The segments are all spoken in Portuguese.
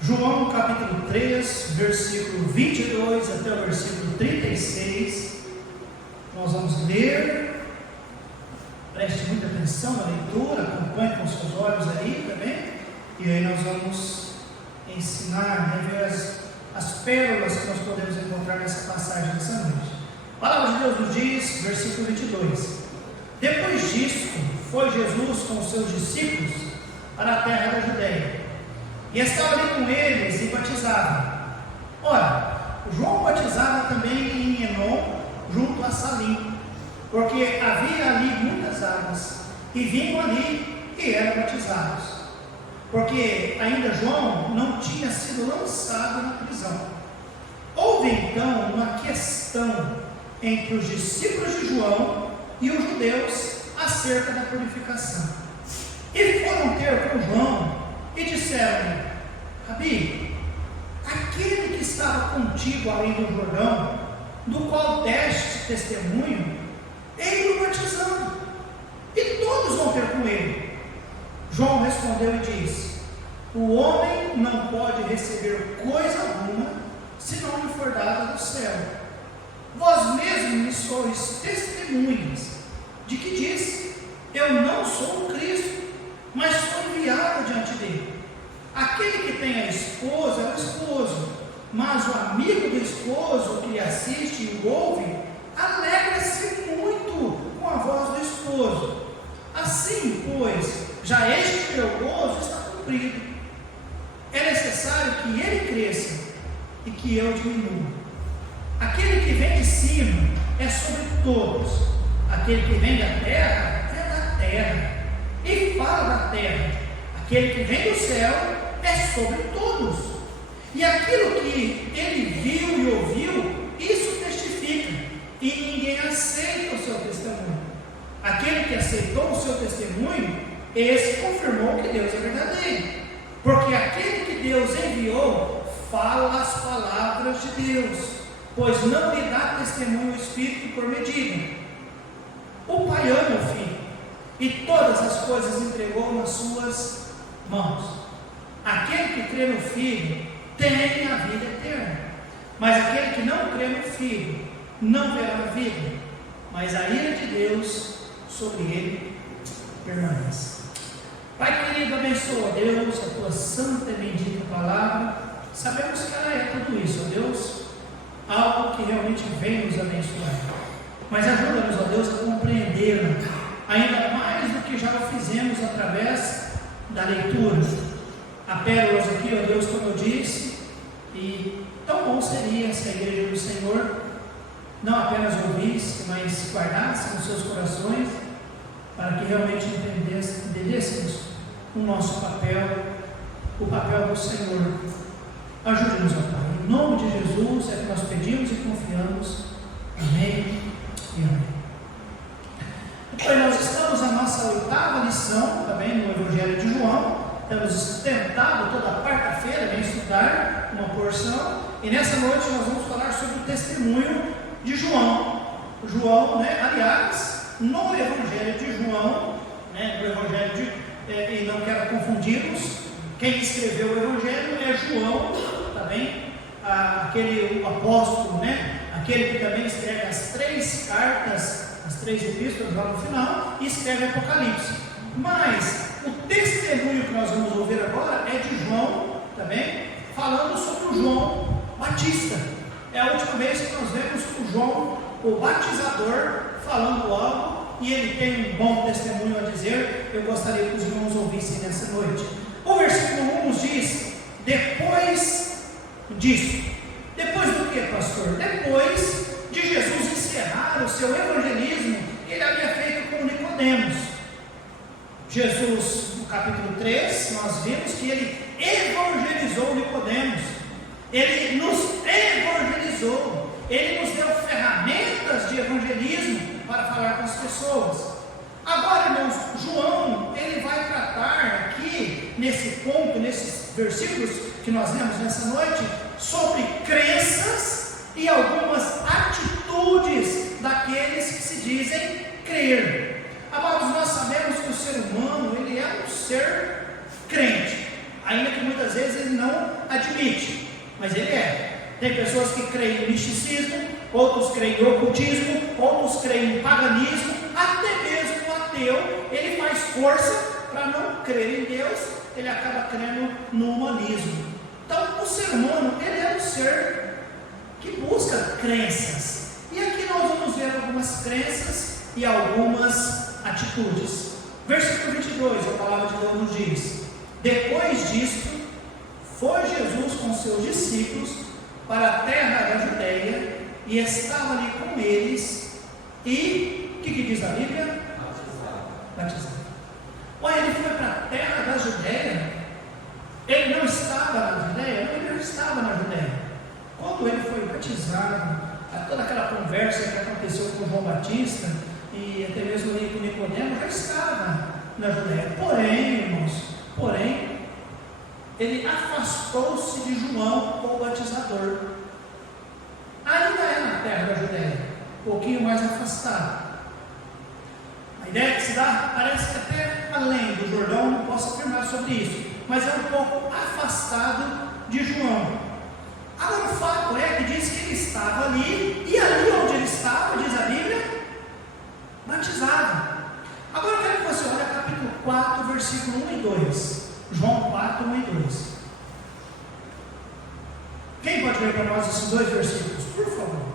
João capítulo 3, versículo 22 até o versículo 36, nós vamos ler, preste muita atenção na leitura, acompanhe com seus olhos aí também, e aí nós vamos ensinar, ver as pérolas que nós podemos encontrar nessa passagem dessa noite. A palavra de Deus nos diz, versículo 22, depois disso, foi Jesus com os seus discípulos para a terra da Judeia, e estava ali com eles e batizava. Ora, João batizava também em Enom, junto a Salim, porque havia ali muitas águas, e vinham ali e eram batizados, porque ainda João não tinha sido lançado na prisão. Houve então uma questão entre os discípulos de João e os judeus acerca da purificação, e foram ter com João e disseram-lhe: Rabi, aquele que estava contigo além do Jordão, do qual deste testemunho, ele o batizando, e todos vão ter com ele. João respondeu e disse: o homem não pode receber coisa alguma, se não lhe for dada do céu. Vós mesmos me sois testemunhas de que disse: eu não sou o Cristo, mas sou enviado diante dele. Aquele que tem a esposa é o esposo, mas o amigo do esposo que lhe assiste e o ouve, alegra-se muito com a voz do esposo. Assim, pois, já este meu gozo está cumprido. É necessário que ele cresça e que eu diminua. Aquele que vem de cima é sobre todos, aquele que vem da terra é da terra, e fala da terra. Aquele que vem do céu é sobre todos, e aquilo que ele viu e ouviu, isso testifica, e ninguém aceita o seu testemunho. Aquele que aceitou o seu testemunho, esse confirmou que Deus é verdadeiro, porque aquele que Deus enviou fala as palavras de Deus, pois não lhe dá testemunho o Espírito por medida. O Pai ama o Filho, e todas as coisas entregou nas suas mãos. Aquele que crê no Filho tem a vida eterna, mas aquele que não crê no Filho não verá a vida, mas a ira de Deus sobre ele permanece. Pai querido, abençoa, Deus, a tua santa e bendita palavra. Sabemos que ela é tudo isso, ó Deus, algo que realmente vem nos abençoar, mas ajuda-nos, ó Deus, a compreendê-la ainda mais do que já o fizemos através da leitura. Há pérolas aqui, ó Deus, como eu disse, e tão bom seria se a igreja do Senhor não apenas ouvisse, mas guardasse nos seus corações, para que realmente entendêssemos o nosso papel, o papel do Senhor. Ajude-nos, ó Pai, em nome de Jesus é que nós pedimos e confiamos. Amém e amém. Então, nós estamos na nossa 8ª lição, também no Evangelho de João. Temos tentado toda quarta-feira em estudar uma porção, e nessa noite nós vamos falar sobre o testemunho de João. João, aliás, no Evangelho de João, no Evangelho e não quero confundi-los, quem escreveu o Evangelho é João, também, aquele apóstolo, aquele que também escreve as 3 cartas, as 3 epístolas lá no final, e escreve Apocalipse. Mas o testemunho que nós vamos ouvir agora é de João, também, falando sobre o João Batista. É a última vez que nós vemos o João, o batizador, falando algo, e ele tem um bom testemunho a dizer. Eu gostaria que os irmãos ouvissem nessa noite. O versículo 1 nos diz: depois disso. Depois do que, pastor? Depois de Jesus encerrar o seu evangelismo que ele havia feito com Nicodemos. Jesus, no capítulo 3, nós vimos que ele evangelizou Nicodemos. Ele nos evangelizou. Ele nos deu ferramentas de evangelismo para falar com as pessoas. Agora, irmãos, João, ele vai tratar aqui, nesse ponto, nesses versículos que nós lemos nessa noite, sobre crenças e algumas atitudes daqueles que se dizem crer. Amados, nós sabemos que o ser humano, ele é um ser crente, ainda que muitas vezes ele não admite, mas ele é. Tem pessoas que creem em misticismo, outros creem em ocultismo, outros creem em paganismo, até mesmo o ateu, ele faz força para não crer em Deus, ele acaba crendo no humanismo. Então o ser humano, ele é um ser que busca crenças, e aqui nós vamos ver algumas crenças e algumas atitudes. Versículo 22, a palavra de Deus nos diz: depois disso, foi Jesus com seus discípulos para a terra da Judeia, e estava ali com eles, e, o que diz a Bíblia? Batizado. Olha, ele foi para a terra da Judeia, ele não estava na Judeia? Não, ele não estava na Judeia. Quando ele foi batizado, toda aquela conversa que aconteceu com João Batista, e até mesmo ali com Nicodemo, já estava na Judeia. Porém, irmãos, ele afastou-se de João, o batizador. Ainda é na terra da Judeia, um pouquinho mais afastado. A ideia que se dá parece que até além do Jordão, não posso afirmar sobre isso, mas é um pouco afastado de João. Agora o fato é que diz que ele estava ali, e ali onde ele estava, diz a Bíblia, batizado. Agora eu quero que você olhe capítulo 4, versículo 1 e 2. João 4, 1 e 2. Quem pode ler para nós esses dois versículos, por favor?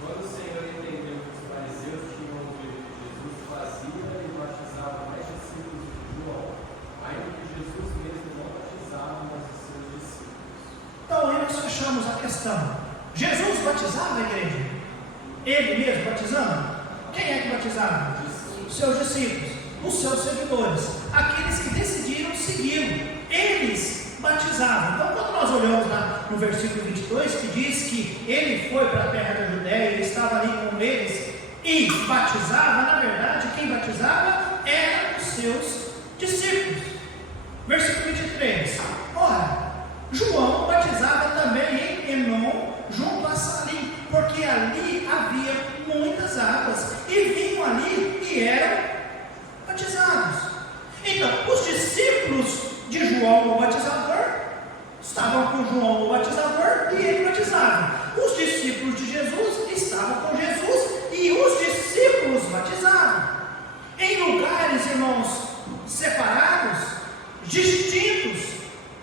Quando o Senhor entendeu que os fariseus tinham ouvido que Jesus fazia e batizava mais discípulos de João, ainda que Jesus mesmo não batizava, mas os seus discípulos. Então aí nós fechamos a questão. Jesus batizava a igreja? Ele mesmo batizando? Quem é que batizava? Os seus discípulos, os seus seguidores, aqueles que decidiram segui-lo. Eles batizavam. Então quando nós olhamos lá no versículo 22, que diz que ele foi para a terra da Judeia, ele estava ali com eles e batizava, na verdade quem batizava eram os seus discípulos. Versículo 23. Ora, João batizava também em Enom, junto a Salim, porque ali havia muitas águas, e vinham ali e eram batizados. Então, os discípulos de João o batizador estavam com João o batizador e ele batizava. Os discípulos de Jesus estavam com Jesus e os discípulos batizavam. Em lugares, irmãos, separados, distintos,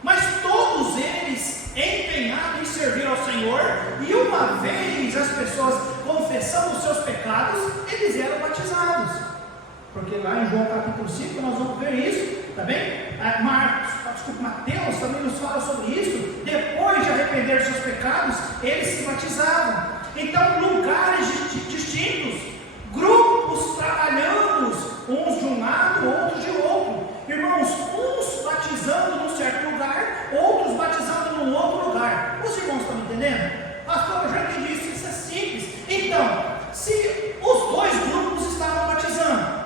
mas todos eles empenhados em servir ao Senhor, e uma vez as pessoas confessando os seus pecados, eles eram batizados. Porque lá em João capítulo 5 nós vamos ver isso, tá bem? Mateus também nos fala sobre isso. Depois de arrepender dos seus pecados, eles se batizavam. Então, lugares distintos, grupos trabalhando, uns de um lado, outros de outro. Irmãos, uns batizando num certo lugar, outros batizando num outro lugar. Os irmãos estão entendendo? Pastor, eu já entendi isso é simples. Então, se os dois grupos estavam batizando,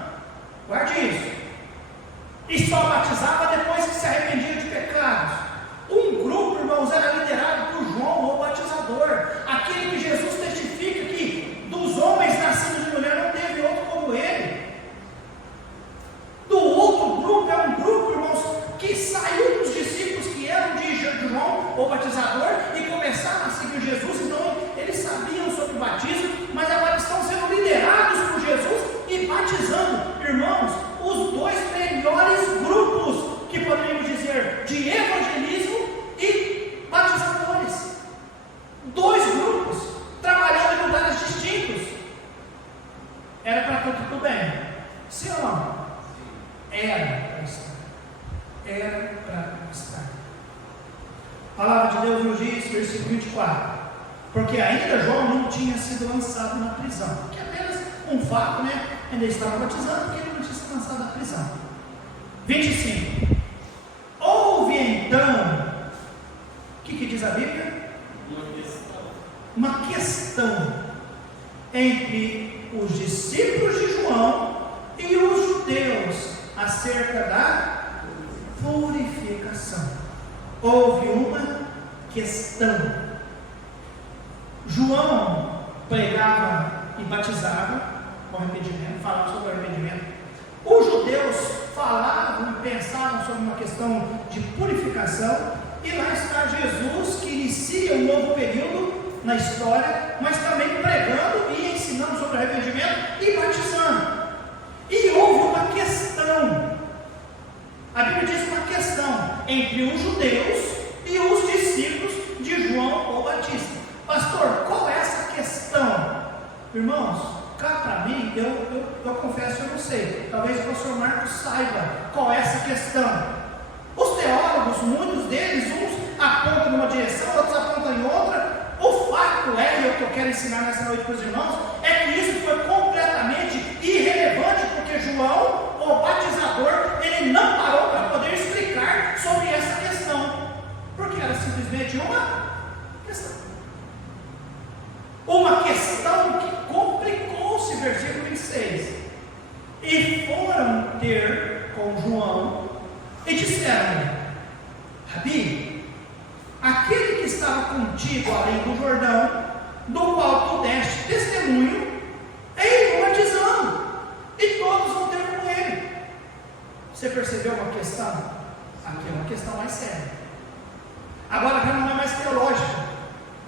guarde isso, e só batizava depois que se arrependia de pecados. Um grupo, irmãos, era liderado por João, o batizador, aquele que Jesus testifica que dos homens nascidos de mulher não teve outro como ele. Do outro grupo é um grupo, irmãos, que saiu dos discípulos que eram de João, o batizador, e começaram a seguir Jesus. Então eles sabiam sobre o batismo, mas agora estão sendo liderados por Jesus e batizando. Irmãos, os dois melhores grupos que poderíamos dizer de evangelismo e batizadores. Dois grupos trabalhando em lugares distintos. Era para tudo bem? Sim ou não? Era para estar. Era para estar. A palavra de Deus nos diz, versículo 24: porque ainda João não tinha sido lançado na prisão. Que é apenas um fato, né? Ainda estava batizando, porque ele não tinha sido lançado na prisão. 25. Houve então, o que diz a Bíblia? Uma questão entre os discípulos de João e os judeus acerca da purificação. Houve uma questão. João pregava e batizava com arrependimento, falava sobre o arrependimento. Os judeus falavam e pensavam sobre uma questão de purificação, e lá está Jesus que inicia um novo período na história, mas também pregando e ensinando sobre arrependimento e batizando. E houve uma questão, a Bíblia diz uma questão entre os judeus e os discípulos de João o Batista. Pastor, qual é essa questão? Irmãos, cá para mim, eu confesso que eu não sei. Talvez o pastor Marcos saiba qual é essa questão. Os teólogos, muitos deles, uns apontam numa direção, outros apontam em outra. O fato é, e o que eu quero ensinar nessa noite para os irmãos, é que isso foi completamente irrelevante, porque João, o batizador, ele não parou para poder explicar sobre essa questão, porque era simplesmente uma questão. Uma questão que complicou-se, versículo 26. E foram ter com João e disseram-lhe: Rabi, aquele que estava contigo além do Jordão, do qual tu deste testemunho, é ele batizando, e todos vão ter com ele. Você percebeu uma questão? Aqui é uma questão mais séria. Agora já não é mais teológica.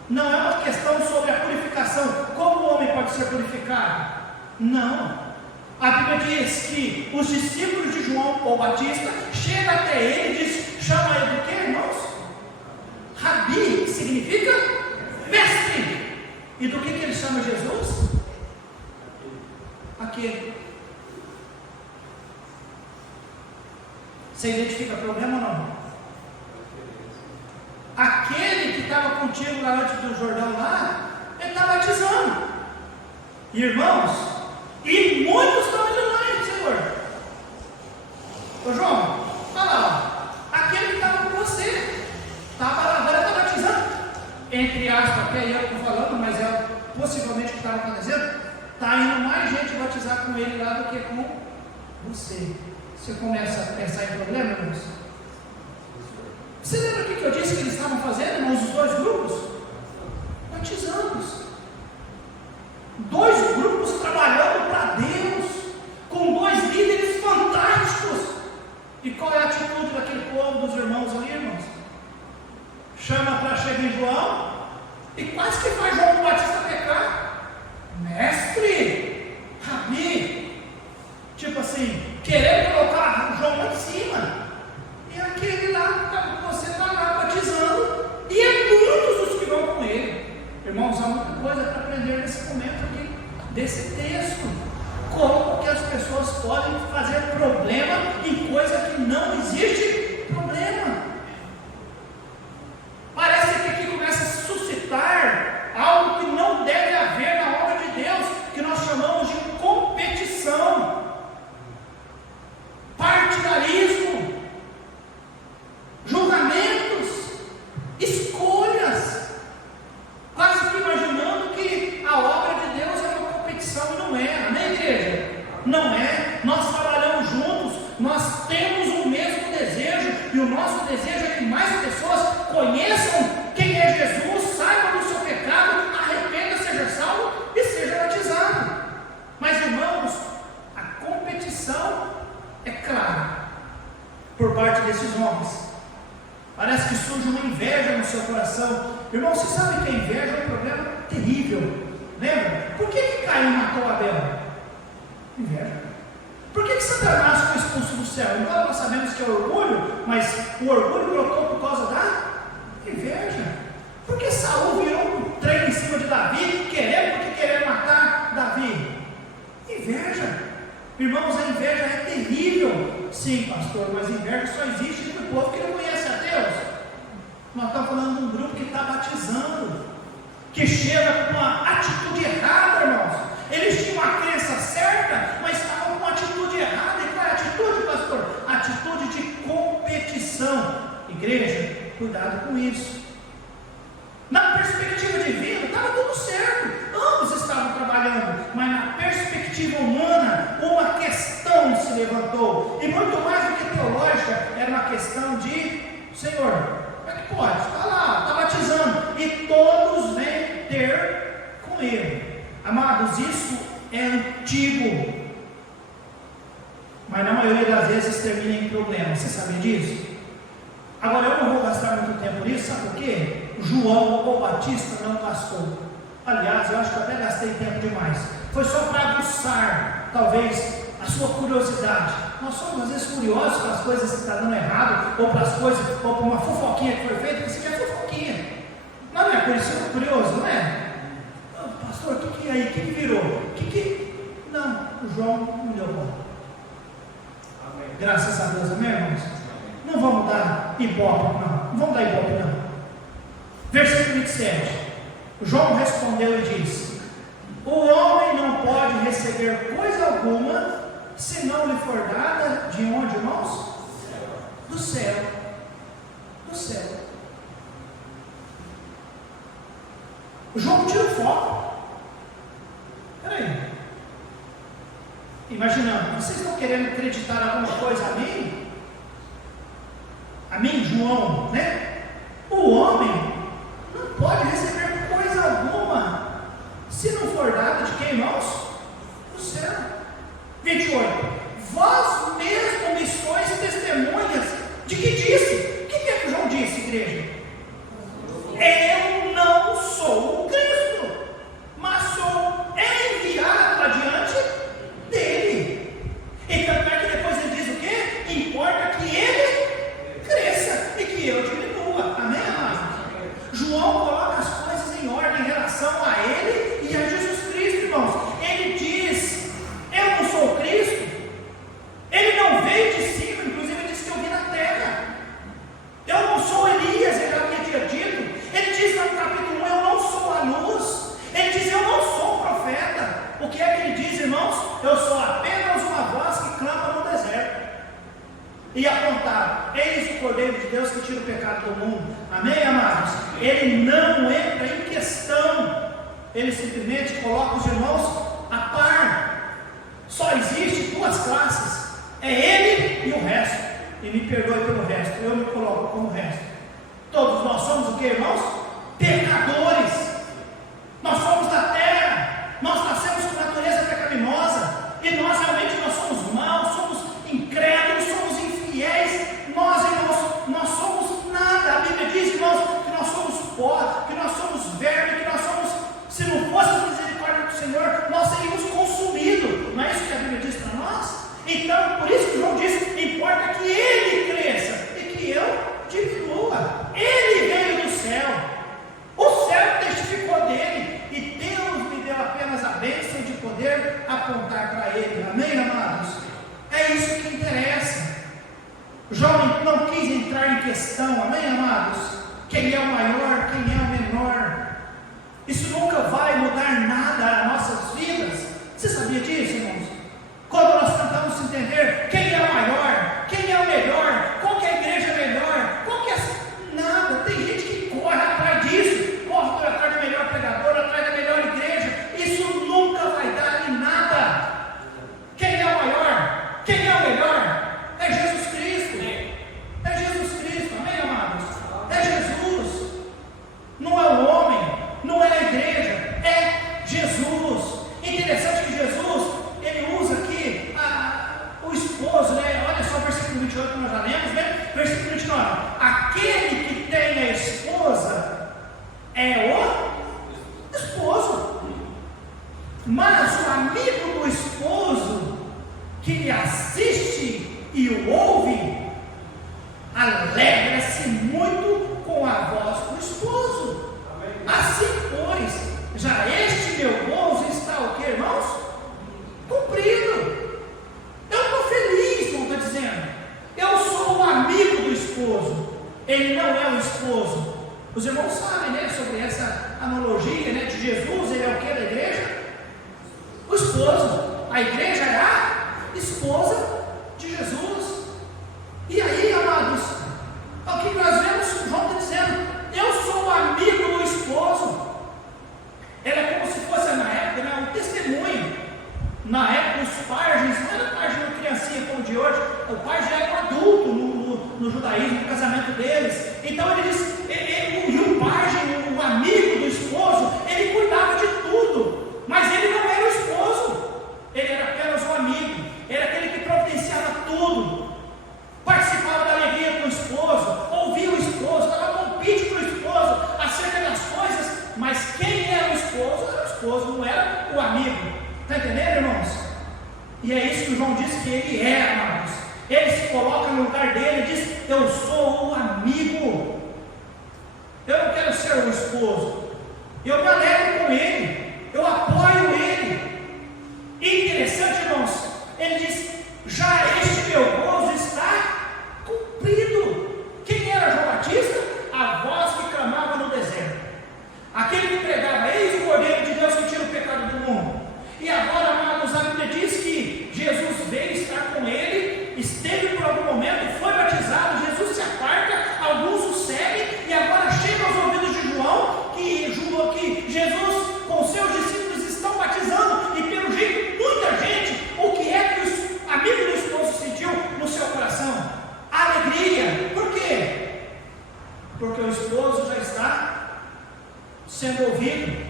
Não é uma questão sobre a purificação. Como o homem pode ser purificado? Não. A Bíblia diz que os discípulos de João o Batista chegam até ele e diz, chama ele do quê, irmãos? Rabi, que significa mestre. E do que ele chama Jesus? Aquele. Você identifica problema ou não? Aquele que estava contigo lá antes do Jordão lá, ele está batizando. Irmãos, e muitos estão indo lá, Senhor. Ô João, olha lá, aquele que estava com você, agora está batizando. Entre aspas, até eu estou falando, mas é possivelmente o que estava acontecendo. Está indo mais gente batizar com ele lá do que com você. Você começa a pensar em problema, irmãos? Você lembra o que eu disse que eles estavam fazendo, irmãos, os dois grupos? Batizando. Dois grupos trabalhando para Deus, com dois líderes fantásticos. E qual é a atitude daquele povo, dos irmãos ali, irmãos? Chama para chegar em João, e quase que faz João Batista pecar. Mestre, Rabi, tipo assim, querendo colocar João lá em cima. E aquele lá, você está lá batizando, e é muitos os que vão com ele. Irmãos, há muita coisa para aprender nesse momento aqui, desse texto. Como que as pessoas podem fazer problema em coisa que não existe problema. Parece que aqui começa a suscitar algo que não deve haver na obra de Deus, que nós chamamos de competição, partidarismo, julgamentos, escolhas, quase que imaginando que a obra de Deus é uma competição, e não é, né, igreja? Não é. Nós trabalhamos juntos, nós temos o mesmo desejo, e o nosso desejo é que mais pessoas conheçam quem é Jesus, saibam do seu pecado, arrependa, seja salvo e seja batizado. Mas, irmãos, a competição é clara por parte desses homens. Parece que surge uma inveja no seu coração. Irmão, você sabe que a inveja é um problema terrível. Lembra? Por que Caim matou Abel? Inveja. Por que Satanás foi expulso do céu? Então nós sabemos que é orgulho, mas o orgulho brotou por causa da inveja. Por que Saul virou um trem em cima de Davi, querendo matar Davi? Inveja. Irmãos, a inveja é terrível. Sim, pastor, mas inveja só existe entre o povo que não conhece a Deus. Nós estamos falando de um grupo que está batizando, que chega com uma atitude errada, irmãos. Eles tinham uma crença certa, mas estavam com uma atitude errada. E qual é a atitude, pastor? Atitude de competição. Igreja, cuidado com isso. Na perspectiva divina, estava tudo certo. Ambos estavam trabalhando, mas na perspectiva humana, uma questão se levantou. E muito mais do que teológica, era uma questão de: Senhor, como é que pode? Está lá, está batizando, e todos vêm ter com ele. Amados, isso é antigo, mas na maioria das vezes termina em problemas. Você sabia disso? Agora eu não vou gastar muito tempo nisso, sabe por quê? João o Batista não gastou. Aliás, eu acho que eu até gastei tempo demais. Foi só para aguçar, talvez, a sua curiosidade. Nós somos às vezes curiosos para as coisas que estão dando errado, ou para as coisas, ou para uma fofoquinha que foi feita, que se quer fofoquinha. Não é curioso, não é? Pastor, o que é aí? O que virou? Não, o João não deu bola. Graças a Deus, amém, irmãos? Não vamos dar ibope, não. Vamos dar ibope, não. Versículo 27. João respondeu e disse: o homem não pode receber coisa alguma se não lhe for dada de onde, irmãos? Do céu. Do céu. João tira o foco. Peraí. Imaginando, vocês estão querendo acreditar alguma coisa a mim? A mim, João, né? O homem não pode receber coisa alguma se não for dado de quem, irmãos? Do céu. 28. Vós mesmo me sois testemunhas de que disse. O que é que João disse, igreja? Eu não sou o Cristo, mas sou enviado adiante dele. Então é que depois ele diz o quê? Importa que ele cresça e que eu diminua. Amém, amado? João coloca as coisas em ordem em relação a ele e a Jesus Cristo, irmãos. Ele diz: eu não sou o Cristo. Ele não veio de cima, inclusive ele disse que eu vim na terra. Eu não sou Elias, ele havia dito. Ele diz no capítulo 1: eu não sou a luz. Ele diz: eu não sou o profeta. O que é que ele diz, irmãos? Eu sou apenas uma voz que clama no deserto. E apontar: eis o Cordeiro de Deus que tira o pecado do mundo. Amém, amados? Ele não entra em questão. Ele simplesmente coloca os irmãos a par. Só existe duas classes: é ele e o resto. E me perdoe pelo resto, eu me coloco como resto. Todos nós somos o que, irmãos? Pecadores. Nós somos da terra. Nós nascemos com natureza pecaminosa. E nós realmente somos maus, somos incrédulos, somos infiéis. Nós, irmãos, nós somos nada. A Bíblia diz, irmãos, que nós somos pó, que nós somos verme, que nós somos, se não fosse a misericórdia do Senhor, nós seríamos consumidos. Não é isso que a Bíblia diz para nós? Então, por isso que João diz: importa que ele cresça e que eu diminua. Ele veio do céu, o céu testificou dele, e Deus me deu apenas a bênção de poder apontar para ele. Amém, amados? É isso que interessa. João não quis entrar em questão, amém, amados? Quem é o maior, quem é o menor. Isso nunca vai mudar nada nas nossas vidas. Você sabia disso, irmãos? Quando nós tentamos entender quem é o maior, quem é o melhor, qual que é a igreja melhor, qual que é... Nada, tem gente que corre atrás disso, corre atrás da melhor pregadora, atrás da melhor igreja. Isso nunca vai dar em nada. Quem é o maior? Quem é o melhor? É Jesus Cristo. É Jesus Cristo, amém, amados? É Jesus. Não é o homem, não é a igreja, é Jesus. Interessante que Jesus, ele usa aqui o esposo, né? Olha só o versículo 28 que nós já lemos, né? Versículo 29. Aquele que tem a esposa é o esposo, mas o amigo do esposo que lhe assiste e o ouve alegra-se muito com a voz do esposo. Assim, pois, já este meu gozo está o que, irmãos? Cumprido. Eu estou feliz, como está dizendo. Eu sou o amigo do esposo. Ele não é o esposo. Os irmãos sabem, né, sobre essa analogia, né, de Jesus. Ele é o que da igreja? O esposo. A igreja é a esposa de Jesus. E aí, amados, o que nós vemos? João está dizendo: eu sou o amigo do esposo. Era como se fosse na época, né, um testemunho. Na época, os pargens, não era pargem de criancinha como de hoje. O pargem era um adulto no judaísmo, no casamento deles. Então ele diz, e o pargem, o amigo do esposo, ele cuidava de tudo, mas ele não era o esposo. Ele era apenas um amigo. Era aquele que providenciava eu sou o amigo. Eu não quero ser o esposo. Eu me alegro com ele. Eu apoio ele. E interessante, irmãos, ele diz: já este meu gozo está cumprido. Quem era João Batista? A voz que clamava no deserto. Aquele que pregava: eis o Cordeiro de Deus que tira o pecado do mundo. E agora, amados, a Bíblia diz que Jesus veio estar com ele, esteve por algum momento, foi batizado, Jesus se aparta, alguns o seguem, e agora chega aos ouvidos de João, que Jesus com seus discípulos estão batizando, e pelo jeito, muita gente, o que é que o amigo do esposo sentiu no seu coração? Alegria. Por quê? Porque o esposo já está sendo ouvido,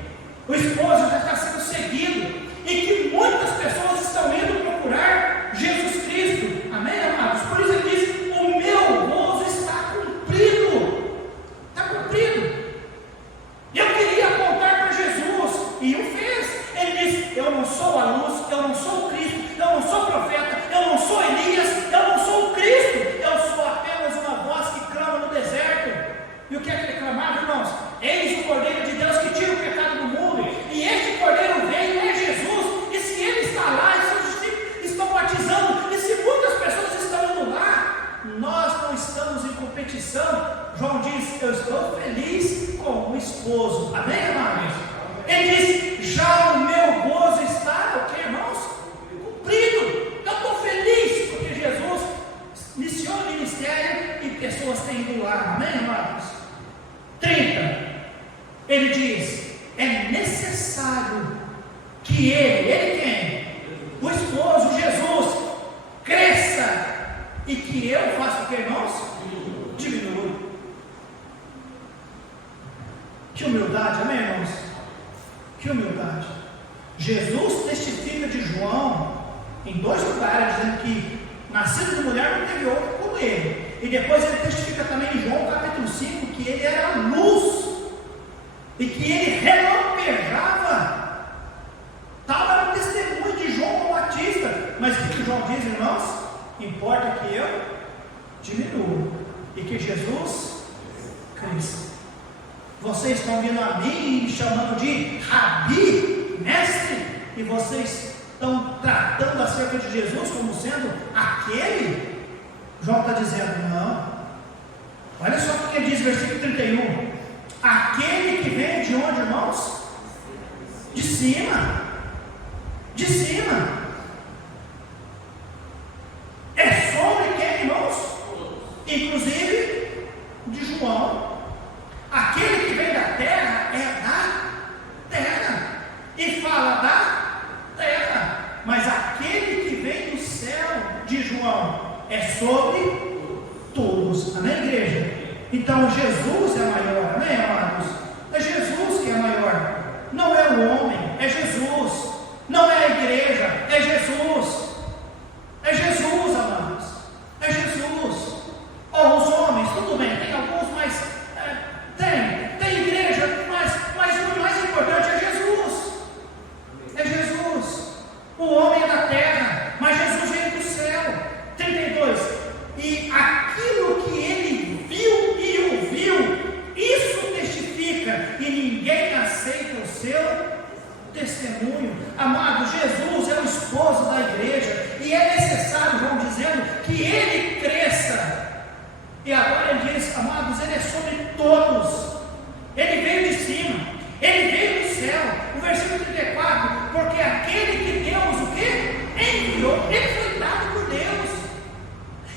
o esposo já está sendo seguido, e que muitas pessoas estão indo procurar Jesus Cristo. Amém, amados? Por isso ele diz: o meu gozo está cumprido. Está cumprido. Eu queria apontar para Jesus, e o fez. Ele diz: eu não sou a luz, eu não sou o Cristo, eu não sou profeta, eu não sou Elias, eu não sou o Cristo, eu sou apenas uma voz que clama no deserto. E o que é que ele clamava, irmãos? Eis o Cordeiro de Deus que tira o pecado do mundo. E este Cordeiro veio, é Jesus. E se ele está lá, e seus discípulos estão batizando, e se muitas pessoas estão indo lá, nós não estamos em competição. João diz: eu estou feliz com o esposo. Amém, irmãos? Ele diz: já o meu gozo está, o que, irmãos? Cumprido. Eu estou feliz porque Jesus iniciou o ministério e pessoas têm ido lá. Amém, irmãos? 30. Ele diz: é necessário que ele quem? O esposo, Jesus, cresça, e que eu faça o que, irmãos? Diminua. Que humildade, amém, irmãos? Que humildade. Jesus testifica de João em 2 lugares, dizendo que nascido de mulher não teve outro como ele. E depois ele testifica também em João capítulo 5 que ele era a luz e que ele relampejava. Tal era o testemunho de João Batista. Mas o que João diz, irmãos? Importa que eu diminua e que Jesus cresça. Vocês estão vindo a mim e me chamando de Rabi, mestre, e vocês estão tratando acerca de Jesus como sendo aquele? João está dizendo: não. Olha só o que ele diz, versículo 31. Aquele que vem de onde, irmãos? De cima. De cima. É sobre quem, irmãos? Inclusive de João. Aquele que vem da terra é da terra e fala da terra. Mas aquele que vem do céu, de João, é sobre todos. Amém, igreja? Então Jesus é maior. Amém, amados? É Jesus que é maior. Não é o homem, é Jesus. Não é a igreja, é Jesus. É Jesus, amados. É Jesus. Ou os homens, tudo bem, tem alguns, mas tem igreja, mas o mais importante é Jesus. É Jesus. O homem é da terra, mas Jesus veio do céu. 32. E aquilo que ele viu e ouviu, isso testifica, e ninguém aceita o seu testemunho. Amado, Jesus é o esposo da igreja, e é necessário, vamos dizendo, que ele cresça. E agora ele diz: amados, ele é sobre todos. Ele veio de cima, ele veio do céu. O versículo 34: porque aquele que Deus, o quê? Enviou, ele foi dado por Deus.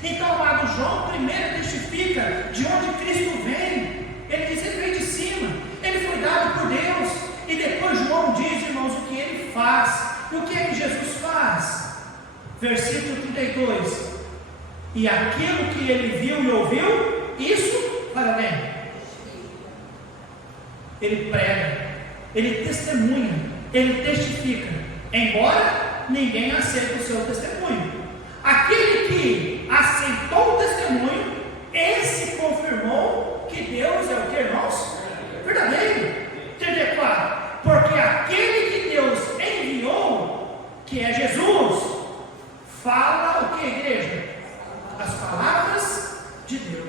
Então, amado, João primeiro testifica de onde Cristo vem. Ele diz: ele veio de cima, ele foi dado por Deus. E depois João diz, irmãos, o que ele faz. E o que é que Jesus faz? Versículo 32: e aquilo que ele viu e ouviu, isso, para bem, ele prega, ele testemunha, ele testifica, embora ninguém aceite o seu testemunho. Aquele que aceitou o testemunho, esse confirmou que Deus é o que, irmãos? Verdadeiro. 34. Porque aquele que Deus enviou, que é Jesus, fala o que, igreja? As palavras de Deus.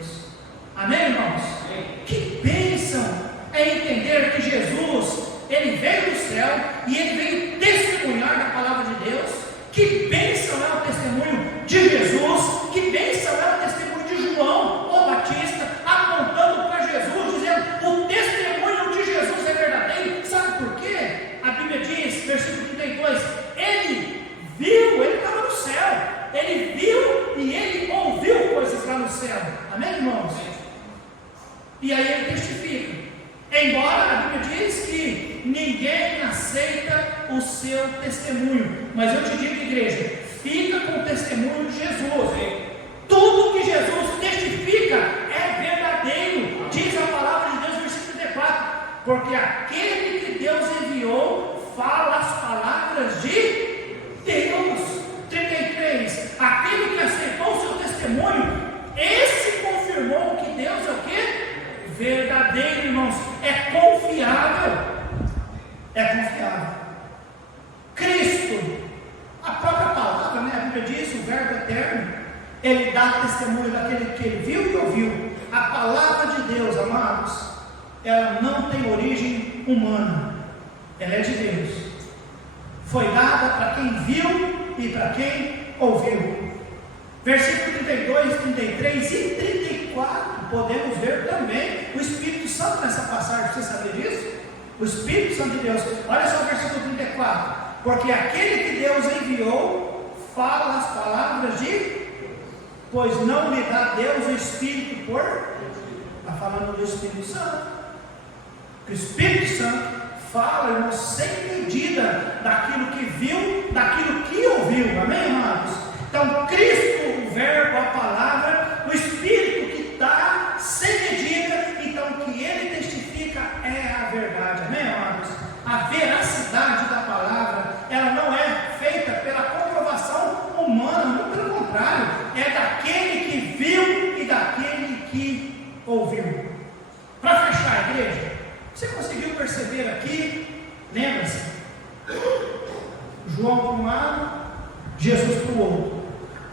e ele veio testemunhar da palavra de Deus. Que bênção é o testemunho de Jesus, que bênção é o testemunho de João, o Batista, apontando para Jesus, dizendo: o testemunho de Jesus é verdadeiro. Sabe por quê? A Bíblia diz, versículo 32, ele viu, ele estava no céu, ele viu e ele ouviu coisas lá no céu. Amém, irmãos? E aí ele testifica. Embora a Bíblia diz que ninguém aceita o seu testemunho, mas eu te digo, igreja, fica com o testemunho de Jesus, hein? Tudo que Jesus testifica é verdadeiro, diz a palavra de Deus, versículo 34, porque aquele que Deus enviou fala as palavras de Deus. 33, aquele que aceitou o seu testemunho, esse confirmou que Deus é o quê? Verdadeiro, irmãos, é confiável. É confiável. Cristo, a própria palavra, né? A Bíblia diz, o Verbo eterno, ele dá testemunho daquele que ele viu e ouviu. A palavra de Deus, amados, ela não tem origem humana, ela é de Deus. Foi dada para quem viu e para quem ouviu. Versículo 32, 33 e 34, podemos ver também o Espírito Santo nessa passagem. Você sabia disso? O Espírito Santo de Deus. Olha só o versículo 34. Porque aquele que Deus enviou fala as palavras de... Pois não lhe dá Deus o Espírito por... Está falando do Espírito Santo. O Espírito Santo fala, irmãos, sem medida daquilo que viu, daquilo que ouviu. Amém, amados? Então, Cristo, o Verbo, a palavra, o Espírito que dá sem medida, então o que ele testifica é a verdade. Amém, amados? A veracidade da palavra, ela não é feita pela comprovação humana, muito pelo contrário, é daquele que viu e daquele que ouviu. Para fechar, igreja, você conseguiu perceber aqui? Lembra-se? João para um lado, Jesus para o outro.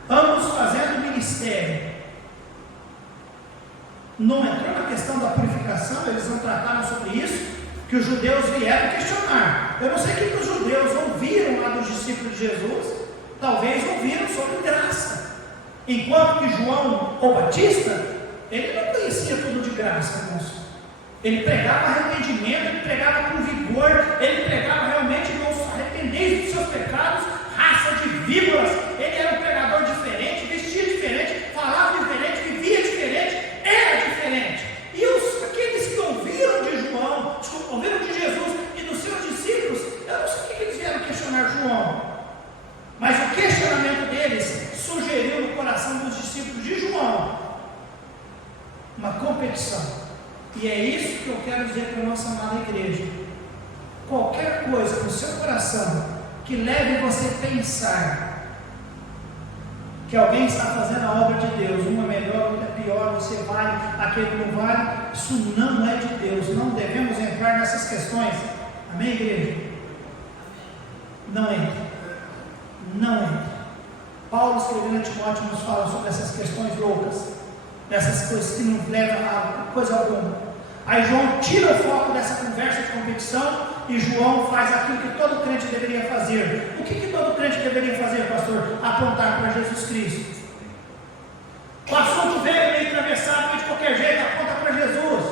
Ambos fazendo ministério. Não entrou na questão da purificação, eles não trataram sobre isso, que os judeus vieram questionar. Eu não sei o que os judeus ouviram lá dos discípulos de Jesus, talvez ouviram sobre graça. Enquanto que João, o Batista, ele não conhecia tudo de graça, irmãos. Ele pregava arrependimento, ele pregava com vigor, ele pregava realmente, não arrependei dos seus pecados, raça de víboras. Ele era um pregador diferente, vestia diferente, falava diferente, vivia diferente, era diferente. E aqueles que ouviram de João, ouviram de Jesus e dos seus discípulos, eu não sei o que eles vieram questionar João, mas o questionamento deles sugeriu no coração dos discípulos de João uma competição. E é isso que eu quero dizer para a nossa amada igreja. Qualquer coisa no seu coração que leve você a pensar que alguém está fazendo a obra de Deus, uma melhor, outra pior, você vale, aquele não vale, isso não é de Deus. Não devemos entrar nessas questões. Amém, igreja? Não entra. Não entra. Paulo, escrevendo a Timóteo, nos fala sobre essas questões loucas, dessas coisas que não levam a coisa alguma. Aí João tira o foco dessa conversa de competição e João faz aquilo que todo crente deveria fazer. O que todo crente deveria fazer, pastor? Apontar para Jesus Cristo. O assunto veio meio atravessado, de qualquer jeito, aponta para Jesus.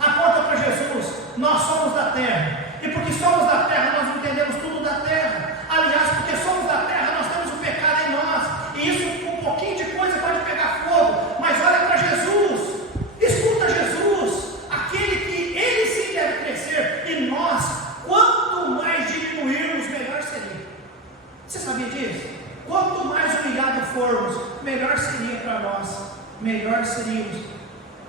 Aponta para Jesus. Nós somos da terra. E porque somos da terra, nós entendemos tudo da terra. Aliás, porque somos da terra, nós temos o pecado em nós. E isso, um pouquinho de coisa pode pegar fogo. Mas olha para Jesus. Escuta Jesus. Aquele que ele sim deve crescer. E nós, quanto mais diminuirmos, melhor seria. Você sabia disso? Quanto mais humilhado formos, melhor seria para nós. Melhor seríamos.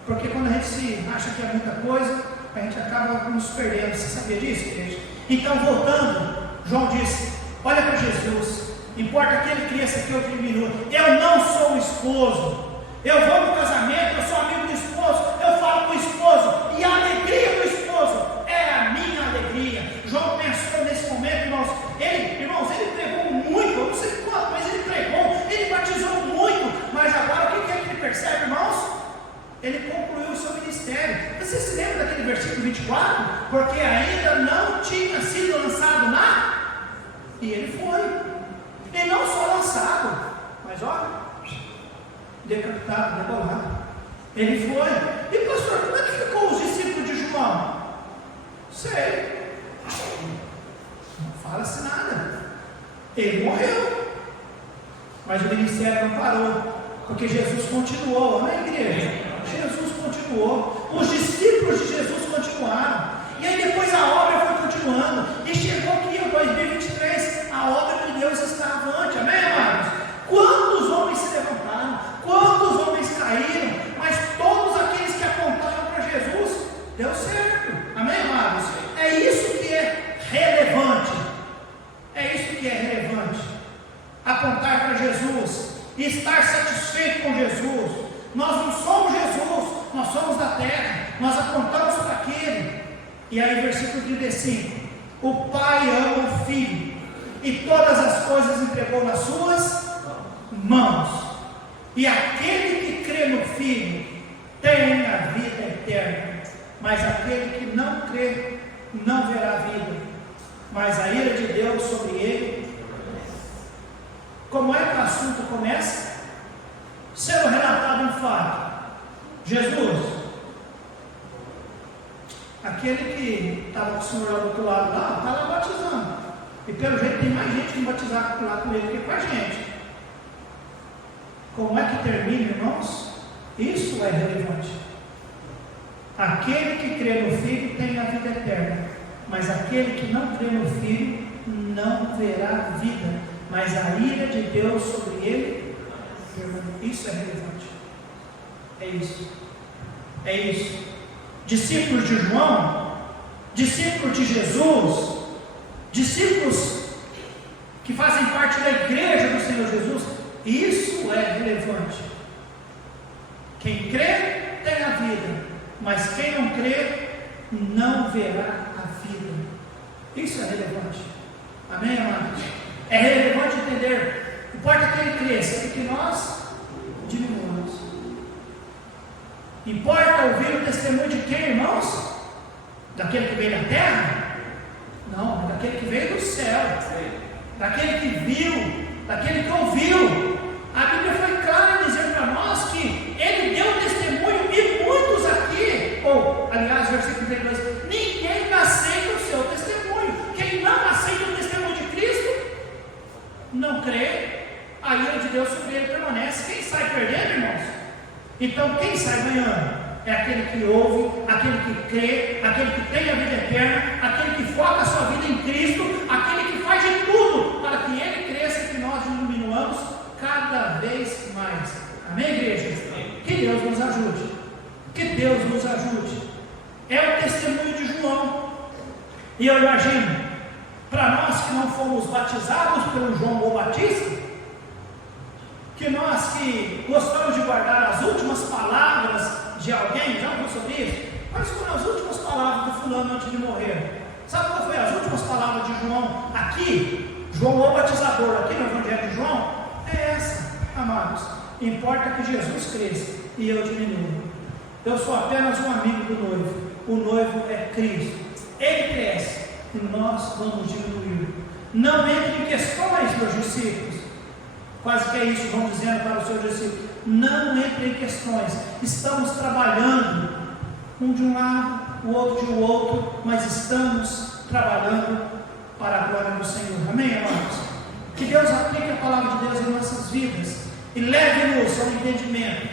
Porque quando a gente se acha que é muita coisa, a gente acaba nos perdendo. Você sabia disso, igreja? Então, voltando, João disse: olha para Jesus. Importa que ele cresça, que eu diminua. Eu não sou o esposo. Eu vou no casamento, eu sou amigo do esposo, eu falo com o esposo, e a alegria do esposo é a minha alegria. João pensou nesse momento, irmãos, ele pregou muito, eu não sei quanto, mas ele pregou, ele batizou muito, mas agora o que ele percebe, irmãos? Ele concluiu o seu ministério. Você se lembra daquele versículo 24? Porque ainda não tinha sido lançado lá, e ele foi. E não só lançado, mas olha, decapitado, debolado. Ele foi. E pastor, como é que ficou os discípulos de João? Sei. Não fala-se nada. Ele morreu. Mas o ministério não parou. Porque Jesus continuou, não é, igreja? Jesus continuou. Os discípulos de Jesus continuaram. E aí depois a obra foi continuando. E chegou aqui em 2023. A obra de Deus está avante. Amém, amados? Quantos homens se levantaram? Quantos homens caíram? Mas todos aqueles que apontaram para Jesus, deu certo. Amém, amados? É isso que é relevante. É isso que é relevante. Apontar para Jesus e estar satisfeito com Jesus. Nós não somos Jesus, nós somos da terra, nós apontamos para aquele. E aí, versículo 35: o Pai ama o Filho, e todas as coisas entregou nas suas mãos. E aquele que crê no Filho tem a vida eterna, mas aquele que não crê não verá a vida, mas a ira de Deus sobre ele. Como é que o assunto começa? Sendo relatado um fato. Jesus, aquele que estava com o Senhor lá do outro lado, lá, está lá batizando. E pelo jeito tem mais gente que batizar lá com ele que com a gente. Como é que termina, irmãos? Isso é relevante. Aquele que crê no Filho tem a vida eterna, mas aquele que não crê no Filho não verá a vida, mas a ira de Deus sobre ele. Isso é relevante. É isso. É isso. Discípulos de João, discípulos de Jesus, discípulos que fazem parte da igreja do Senhor Jesus, isso é relevante. Quem crê tem a vida, mas quem não crê não verá a vida. Isso é relevante. Amém, amados? É relevante entender. Importa que ele cresça e que nós diminuamos. Importa ouvir o testemunho de quem, irmãos? Daquele que veio da terra? Não, daquele que veio do céu. Daquele que viu, daquele que ouviu. A Bíblia foi clara em dizer para nós que ele deu testemunho e muitos aqui, ou aliás, versículo 32, ninguém aceita o seu testemunho. Quem não aceita o testemunho de Cristo não crê, a ira de Deus sobre ele permanece. Quem sai perdendo, irmãos? Então quem sai ganhando? É aquele que ouve, aquele que crê, aquele que tem a vida eterna, aquele que foca a sua vida em Cristo, aquele que faz de tudo para que ele cresça e que nós diminuamos cada vez mais. Amém, igreja? Que Deus nos ajude. Que Deus nos ajude. É o testemunho de João. E eu imagino, para nós que não fomos batizados pelo João o Batista, que nós que gostamos de guardar as últimas palavras de alguém, já ouviu sobre isso? Quais foram as últimas palavras do fulano antes de morrer? Sabe qual foi as últimas palavras de João aqui? João o Batizador, aqui no Evangelho de João? É essa, amados. Importa que Jesus cresça e eu diminua. Eu sou apenas um amigo do noivo. O noivo é Cristo. Ele cresce e nós vamos diminuir. Não entre em questões, meus discípulos. Quase que é isso, vão dizendo para os seus discípulos: não entre em questões. Estamos trabalhando, um de um lado, o outro de outro, mas estamos trabalhando para a glória do Senhor. Amém, amados? Que Deus aplique a palavra de Deus em nossas vidas e leve-nos ao entendimento.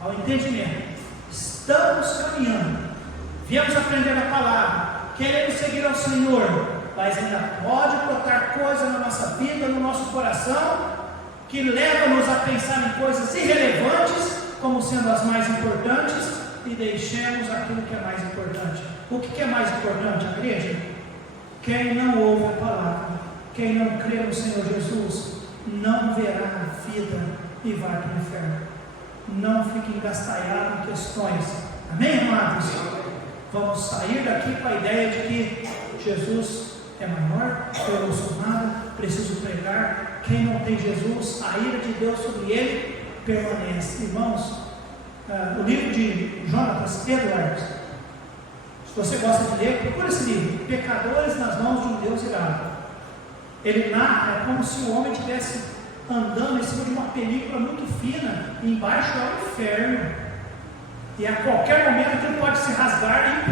Ao entendimento. Estamos caminhando, viemos aprender a palavra, queremos seguir ao Senhor, mas ainda pode brotar coisa na nossa vida, no nosso coração, que leva-nos a pensar em coisas irrelevantes como sendo as mais importantes e deixemos aquilo que é mais importante. O que é mais importante, a igreja? Quem não ouve a palavra, quem não crê no Senhor Jesus, não verá a vida e vai para o inferno. Não fique engastalhado em questões. Amém, amados? Vamos sair daqui com a ideia de que Jesus é maior, eu não sou nada, preciso pregar. Quem não tem Jesus, a ira de Deus sobre ele permanece. Irmãos, o livro de Jonathan Edwards. Se você gosta de ler, procura esse livro, Pecadores nas Mãos de um Deus Irado. Ele narra, é como se o homem estivesse andando em cima de uma película muito fina, e embaixo é o inferno, e a qualquer momento aquilo pode se rasgar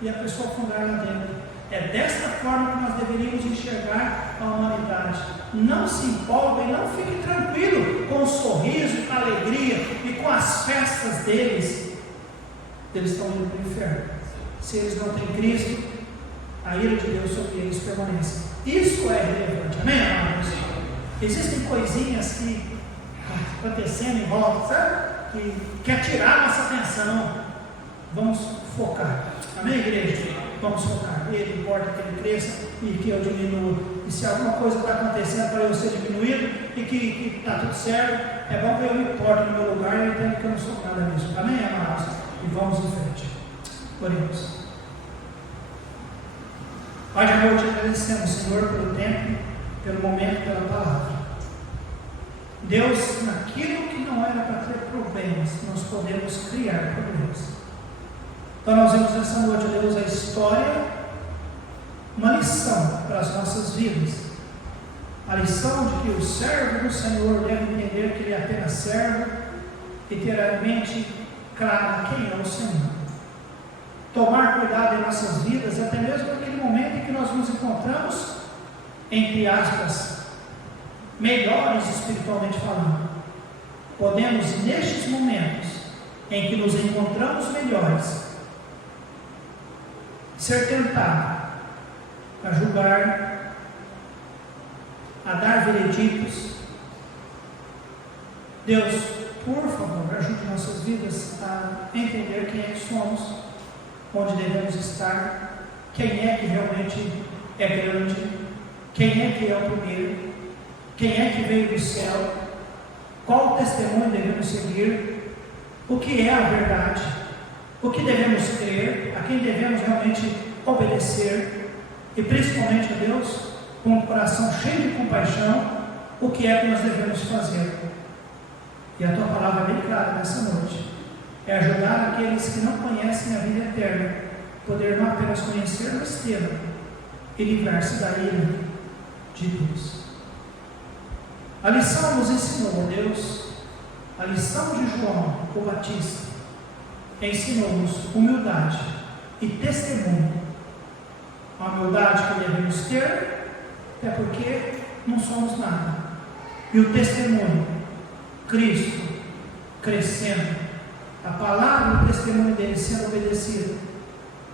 e a pessoa afundar lá dentro. É desta forma que nós deveríamos enxergar a humanidade. Não se empolgue, não fique tranquilo com o sorriso, com a alegria e com as festas deles. Eles estão indo para o inferno. Se eles não têm Cristo, a ira de Deus sobre eles permanece. Isso é relevante, amém, amados? Existem coisinhas que acontecendo em volta, sabe? Que quer tirar a nossa atenção. Vamos focar, amém, igreja? Vamos focar. Ele importa que ele cresça e que eu diminua. E se alguma coisa está acontecendo para eu ser diminuído e que está tudo certo, é bom que eu me importe no meu lugar e eu entendo que eu não sou nada disso. Amém, amados? E vamos em frente. Oremos. Pai de amor, te agradecemos, Senhor, pelo tempo, pelo momento, pela palavra. Deus, naquilo que não era para ter problemas, nós podemos criar problemas. Então nós vemos nessa noite, Deus, a história, uma lição para as nossas vidas. A lição de que o servo do Senhor deve entender que ele é apenas servo e ter a mente clara quem é o Senhor. Tomar cuidado em nossas vidas, até mesmo naquele momento em que nós nos encontramos, entre aspas, melhores espiritualmente falando. Podemos, nestes momentos em que nos encontramos melhores, ser tentado a julgar, a dar vereditos. Deus, por favor, ajude nossas vidas a entender quem é que somos, onde devemos estar, quem é que realmente é grande, quem é que é o primeiro, quem é que veio do céu, qual testemunho devemos seguir, o que é a verdade, o que devemos crer, a quem devemos realmente obedecer, e principalmente a Deus, com um coração cheio de compaixão, o que é que nós devemos fazer. E a tua palavra é bem clara nessa noite, é ajudar aqueles que não conhecem a vida eterna, poder não apenas conhecer, mas tê-la, e livrar-se da ira de Deus. A lição nos ensinou, Deus, a lição de João, o Batista, ensinou-nos humildade e testemunho. A humildade que devemos ter, até porque não somos nada. E o testemunho, Cristo crescendo, a palavra e o testemunho dele sendo obedecido,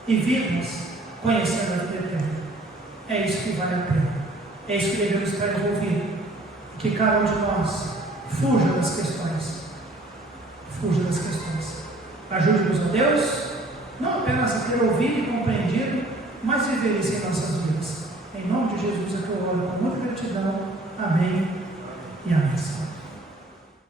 e vidas conhecendo a vida eterna. É isso que vale a pena. É isso que devemos estar envolvidos. Que cada um de nós fuja das questões. Fuja das questões. Ajude-nos, ó Deus, não apenas a ter ouvido e compreendido, mas viver isso em nossas vidas. Em nome de Jesus é que eu oro com muita gratidão. Amém e amém.